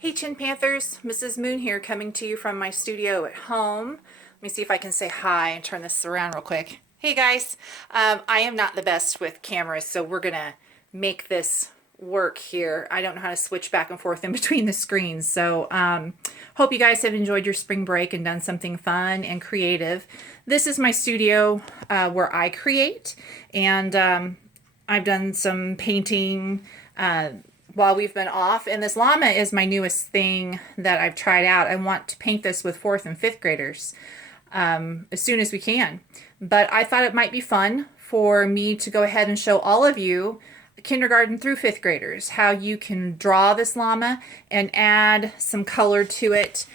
Hey Chin Panthers, Mrs. Moon here coming to you from my studio at home. Let me see if I can say hi and turn this around real quick. Hey guys, I am not the best with cameras, so we're gonna make this work here. I don't know how to switch back and forth in between the screens, so hope you guys have enjoyed your spring break and done something fun and creative. This is my studio where I create, and I've done some painting while we've been off, and this llama is my newest thing that I've tried out. I want to paint this with fourth and fifth graders as soon as we can, but I thought it might be fun for me to go ahead and show all of you kindergarten through fifth graders how you can draw this llama and add some color to it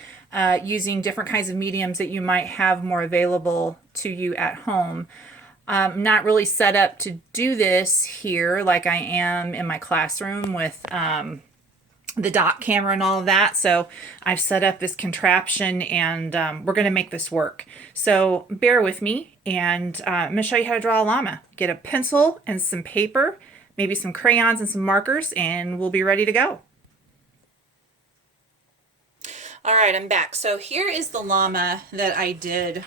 using different kinds of mediums that you might have more available to you at home. I'm not really set up to do this here like I am in my classroom with the dot camera and all of that. So I've set up this contraption, and we're going to make this work. So bear with me, and I'm going to show you how to draw a llama. Get a pencil and some paper, maybe some crayons and some markers, and we'll be ready to go. All right, I'm back. So here is the llama that I did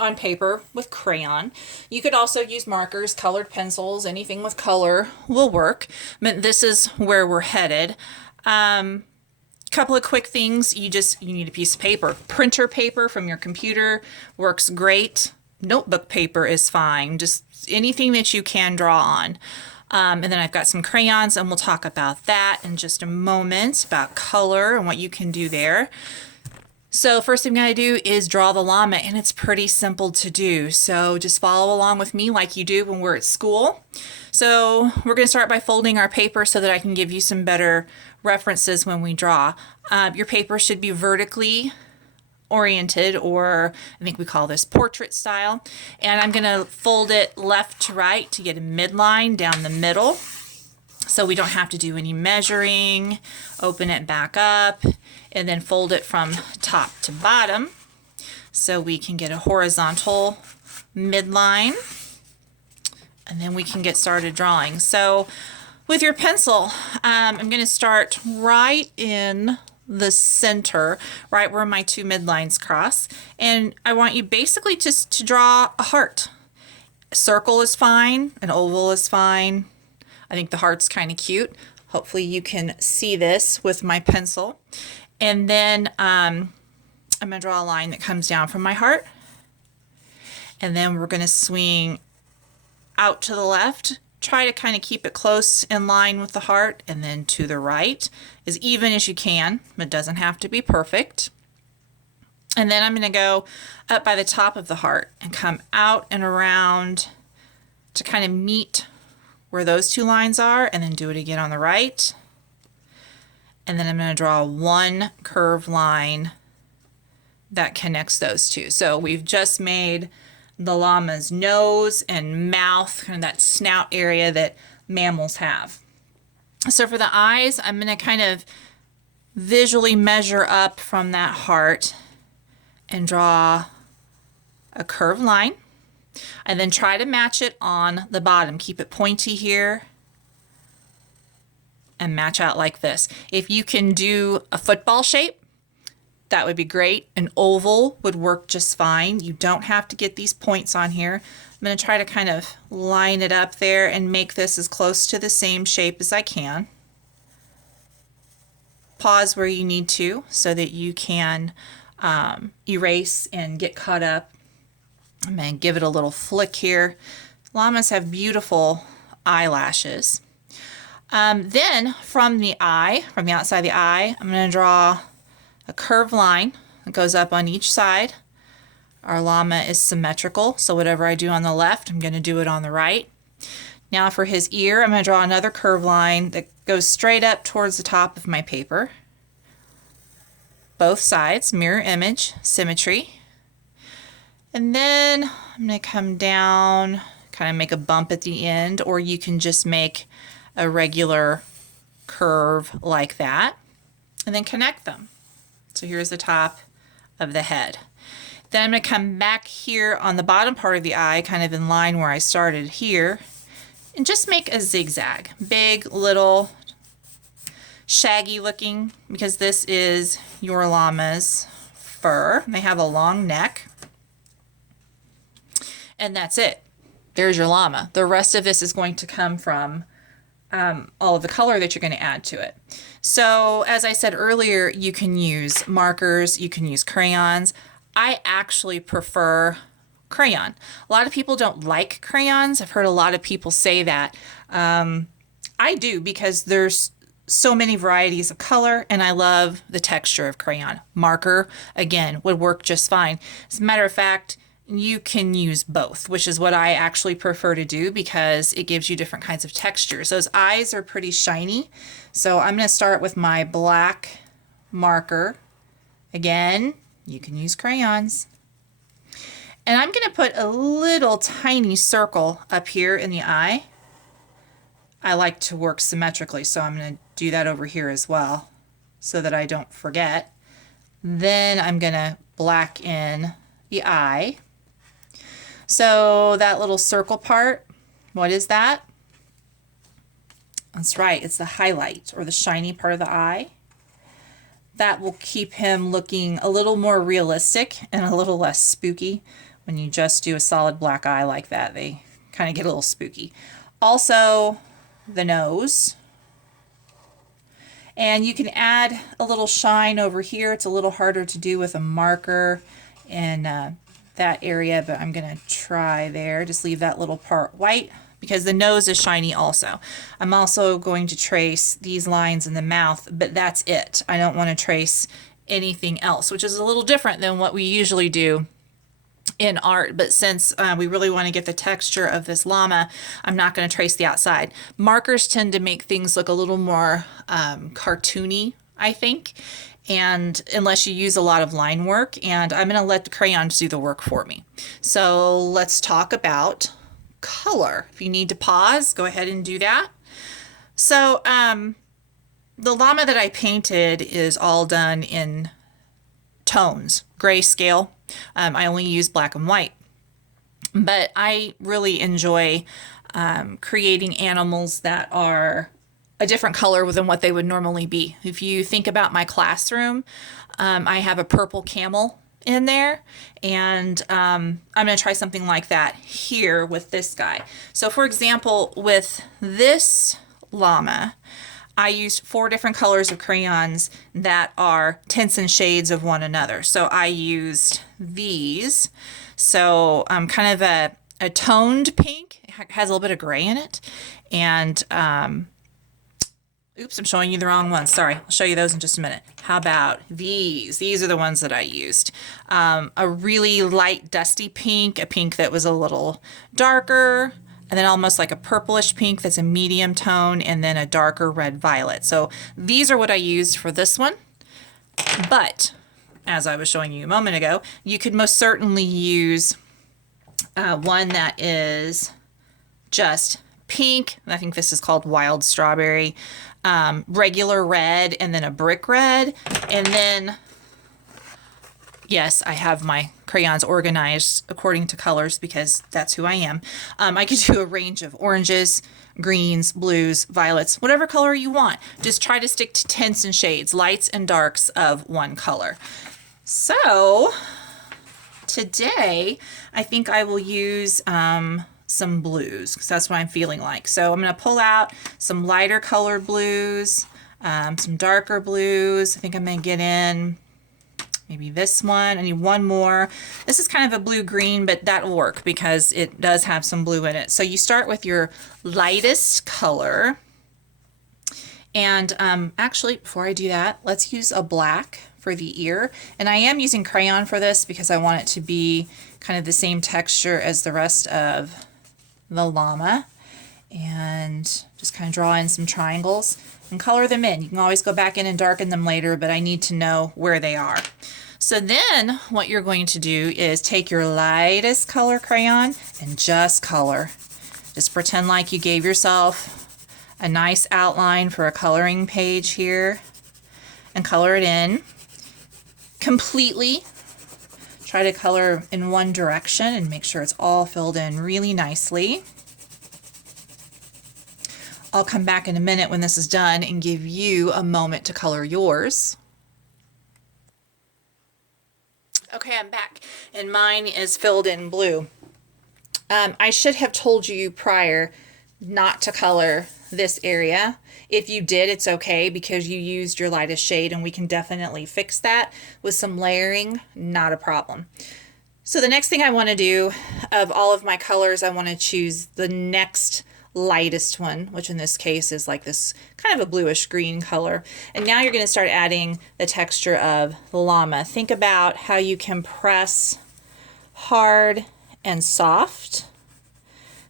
on paper with crayon. You could also use markers, colored pencils, anything with color will work. But this is where we're headed. Couple of quick things. You need a piece of paper. Printer paper from your computer works great. Notebook paper is fine. Just anything that you can draw on. And then I've got some crayons, and we'll talk about that in just a moment, about color and what you can do there. So first thing I'm going to do is draw the llama, and it's pretty simple to do. So just follow along with me like you do when we're at school. So we're going to start by folding our paper so that I can give you some better references when we draw. Your paper should be vertically oriented, or I think we call this portrait style. And I'm going to fold it left to right to get a midline down the middle, so we don't have to do any measuring. Open it back up and then fold it from top to bottom so we can get a horizontal midline, and then we can get started drawing. So with your pencil, I'm going to start right in the center, right where my two midlines cross, and I want you basically just to draw a heart. A circle is fine, an oval is fine. I think the heart's kind of cute. Hopefully you can see this with my pencil. And then I'm going to draw a line that comes down from my heart. And then we're going to swing out to the left. Try to kind of keep it close in line with the heart, and then to the right, as even as you can. It doesn't have to be perfect. And then I'm going to go up by the top of the heart and come out and around to kind of meet where those two lines are, and then do it again on the right. And then I'm going to draw one curved line that connects those two. So we've just made the llama's nose and mouth, kind of that snout area that mammals have. So for the eyes, I'm going to kind of visually measure up from that heart and draw a curved line. And then try to match it on the bottom. Keep it pointy here and match out like this. If you can do a football shape, that would be great. An oval would work just fine. You don't have to get these points on here. I'm going to try to kind of line it up there and make this as close to the same shape as I can. Pause where you need to so that you can erase and get caught up. I'm going to give it a little flick here. Llamas have beautiful eyelashes. Then from the eye, from the outside of the eye, I'm going to draw a curved line that goes up on each side. Our llama is symmetrical, so whatever I do on the left, I'm going to do it on the right. Now for his ear, I'm going to draw another curved line that goes straight up towards the top of my paper. Both sides, mirror image, symmetry. And then I'm going to come down, kind of make a bump at the end, or you can just make a regular curve like that, and then connect them. So here's the top of the head. Then I'm going to come back here on the bottom part of the eye, kind of in line where I started here, and just make a zigzag. Big, little, shaggy looking because this is your llama's fur. They have a long neck. And that's it. There's your llama. The rest of this is going to come from all of the color that you're going to add to it. So as I said earlier, you can use markers, you can use crayons. I actually prefer crayon. A lot of people don't like crayons. I've heard a lot of people say that. I do, because there's so many varieties of color and I love the texture of crayon. Marker, again, would work just fine. As a matter of fact, you can use both, which is what I actually prefer to do because it gives you different kinds of textures. Those eyes are pretty shiny. So I'm going to start with my black marker. Again, you can use crayons. And I'm going to put a little tiny circle up here in the eye. I like to work symmetrically, so I'm going to do that over here as well so that I don't forget. Then I'm going to black in the eye. So that little circle part, what is that? That's right, it's the highlight or the shiny part of the eye. That will keep him looking a little more realistic and a little less spooky. When you just do a solid black eye like that, they kind of get a little spooky. Also, the nose. And you can add a little shine over here. It's a little harder to do with a marker and that area, but I'm gonna try there. Just leave that little part white because the nose is shiny also. I'm also going to trace these lines in the mouth, but that's it. I don't want to trace anything else, which is a little different than what we usually do in art. But since we really want to get the texture of this llama, I'm not going to trace the outside. Markers tend to make things look a little more cartoony, I think. And unless you use a lot of line work, and I'm going to let the crayons do the work for me. So let's talk about color. If you need to pause, go ahead and do that. So the llama that I painted is all done in tones, grayscale. I only use black and white, but I really enjoy creating animals that are a different color than what they would normally be. If you think about my classroom, I have a purple camel in there, and I'm going to try something like that here with this guy. So for example, with this llama, I used 4 different colors of crayons that are tints and shades of one another. So I used these. So kind of a toned pink. It has a little bit of gray in it. And oops, I'm showing you the wrong ones. Sorry, I'll show you those in just a minute. How about these? These are the ones that I used. A really light dusty pink, a pink that was a little darker, and then almost like a purplish pink that's a medium tone, and then a darker red violet. So these are what I used for this one. But as I was showing you a moment ago, you could most certainly use one that is just pink. I think this is called Wild Strawberry. Regular red, and then a brick red. And then, yes, I have my crayons organized according to colors because that's who I am. I could do a range of oranges, greens, blues, violets, whatever color you want. Just try to stick to tints and shades, lights and darks of one color. So today, I think I will use some blues because that's what I'm feeling like. So I'm going to pull out some lighter colored blues, some darker blues. I think I'm going to get in maybe this one. I need one more. This is kind of a blue-green, but that'll work because it does have some blue in it. So you start with your lightest color. And actually, before I do that, let's use a black for the ear. And I am using crayon for this because I want it to be kind of the same texture as the rest of the llama. And just kind of draw in some triangles and color them in. You can always go back in and darken them later, but I need to know where they are. So then what you're going to do is take your lightest color crayon and just color. Just pretend like you gave yourself a nice outline for a coloring page here and color it in completely. Try to color in one direction and make sure it's all filled in really nicely. I'll come back in a minute when this is done and give you a moment to color yours. Okay, I'm back, and mine is filled in blue. I should have told you prior not to color this area. If you did, it's okay because you used your lightest shade, and we can definitely fix that with some layering, not a problem. So the next thing I want to do of all of my colors, I want to choose the next lightest one, which in this case is like this kind of a bluish green color. And now you're going to start adding the texture of the llama. Think about how you can press hard and soft.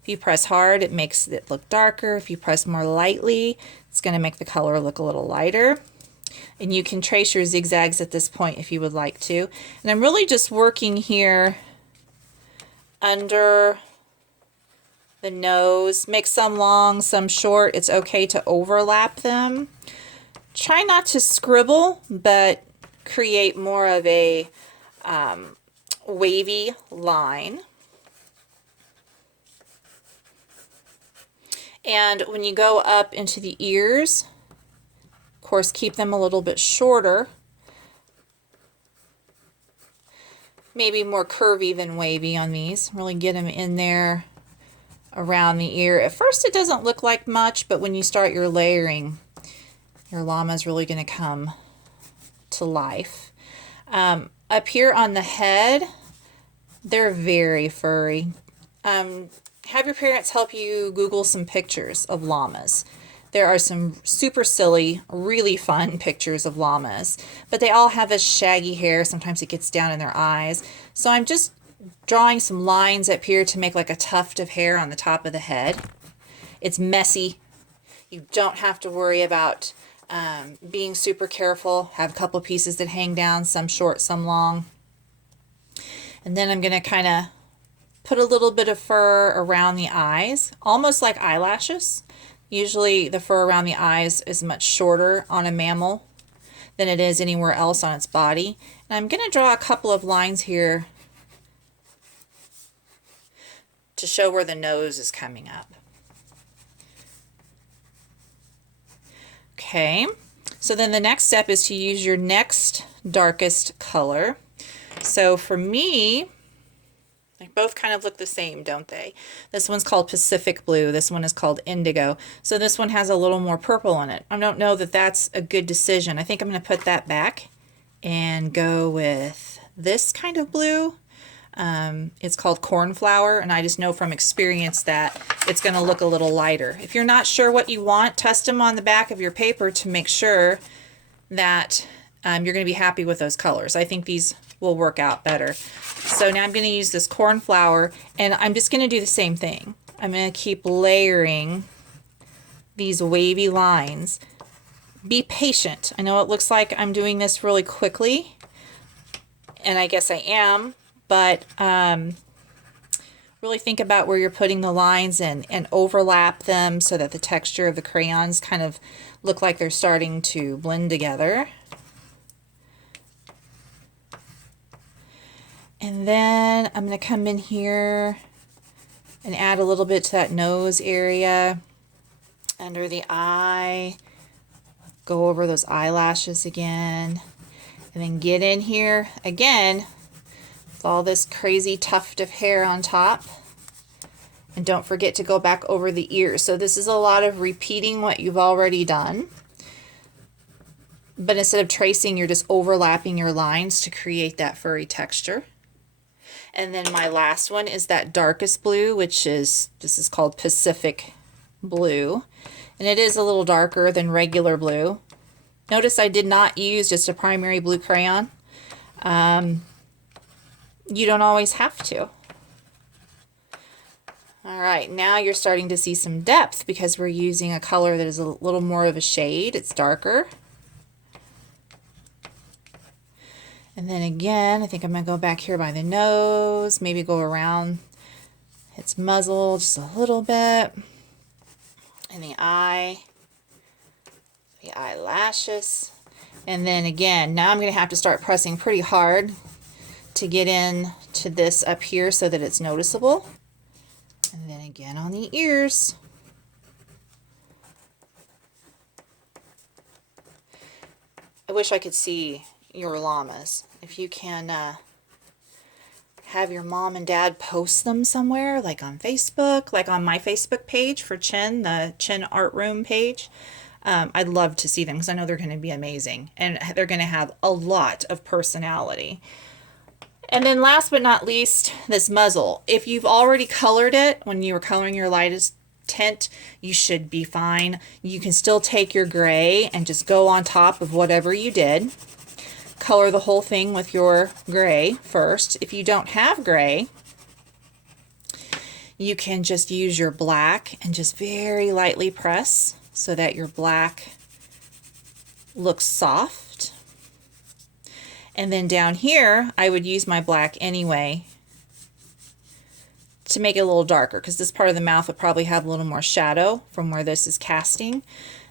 If you press hard, it makes it look darker. If you press more lightly, it's going to make the color look a little lighter. And you can trace your zigzags at this point if you would like to. And I'm really just working here under the nose. Make some long, some short. It's okay to overlap them. Try not to scribble, but create more of a wavy line. And when you go up into the ears, of course, keep them a little bit shorter. Maybe more curvy than wavy on these. Really get them in there around the ear. At first it doesn't look like much, but when you start your layering, your llama is really going to come to life. Up here on the head, they're very furry. Have your parents help you Google some pictures of llamas. There are some super silly, really fun pictures of llamas, but they all have this shaggy hair. Sometimes it gets down in their eyes. So I'm just drawing some lines up here to make like a tuft of hair on the top of the head. It's messy. You don't have to worry about being super careful. Have a couple pieces that hang down, some short, some long. And then I'm going to kind of put a little bit of fur around the eyes, almost like eyelashes. Usually the fur around the eyes is much shorter on a mammal than it is anywhere else on its body. And I'm going to draw a couple of lines here to show where the nose is coming up. Okay, so then the next step is to use your next darkest color. So for me, they both kind of look the same, don't they? This one's called Pacific Blue. This one is called Indigo. So this one has a little more purple in it. I don't know that that's a good decision. I think I'm going to put that back and go with this kind of blue. It's called Cornflower, and I just know from experience that it's going to look a little lighter. If you're not sure what you want, test them on the back of your paper to make sure that you're going to be happy with those colors. I think these will work out better. So now I'm going to use this Cornflower, and I'm just going to do the same thing. I'm going to keep layering these wavy lines. Be patient. I know it looks like I'm doing this really quickly, and I guess I am, but really think about where you're putting the lines and overlap them so that the texture of the crayons kind of look like they're starting to blend together. And then I'm going to come in here and add a little bit to that nose area, under the eye, go over those eyelashes again, and then get in here again with all this crazy tuft of hair on top. And don't forget to go back over the ears. So this is a lot of repeating what you've already done. But instead of tracing, you're just overlapping your lines to create that furry texture. And then my last one is that darkest blue, this is called Pacific Blue. And it is a little darker than regular blue. Notice I did not use just a primary blue crayon. You don't always have to. All right, now you're starting to see some depth because we're using a color that is a little more of a shade. It's darker. And then again, I think I'm going to go back here by the nose, maybe go around its muzzle just a little bit. And the eye, the eyelashes. And then again, now I'm going to have to start pressing pretty hard to get in to this up here so that it's noticeable. And then again on the ears. I wish I could see your llamas. If you can have your mom and dad post them somewhere, like on Facebook, like on my Facebook page for Chin, the Chin Art Room page. I'd love to see them because I know they're going to be amazing and they're going to have a lot of personality. And then last but not least, this muzzle. If you've already colored it when you were coloring your lightest tint, you should be fine. You can still take your gray and just go on top of whatever you did. Color the whole thing with your gray first. If you don't have gray, you can just use your black and just very lightly press so that your black looks soft. And then down here, I would use my black anyway to make it a little darker, because this part of the mouth would probably have a little more shadow from where this is casting.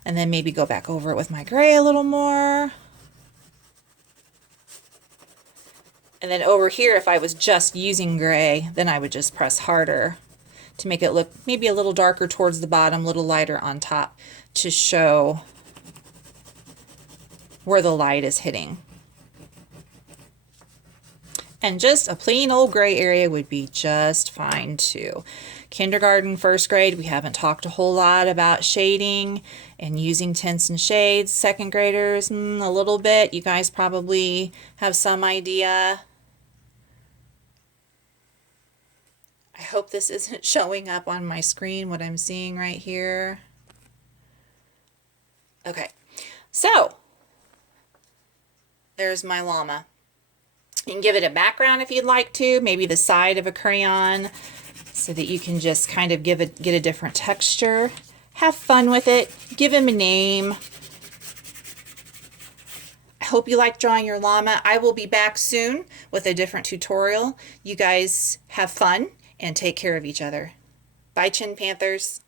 And then maybe go back over it with my gray a little more. And then over here, if I was just using gray, then I would just press harder to make it look maybe a little darker towards the bottom, a little lighter on top, to show where the light is hitting. And just a plain old gray area would be just fine too. Kindergarten, first grade, we haven't talked a whole lot about shading and using tints and shades. Second graders, a little bit. You guys probably have some idea. I hope this isn't showing up on my screen, what I'm seeing right here. Okay, so there's my llama. You can give it a background if you'd like to, maybe the side of a crayon, so that you can just kind of get a different texture. Have fun with it. Give him a name. I hope you like drawing your llama. I will be back soon with a different tutorial. You guys have fun and take care of each other. Bye, Chin Panthers.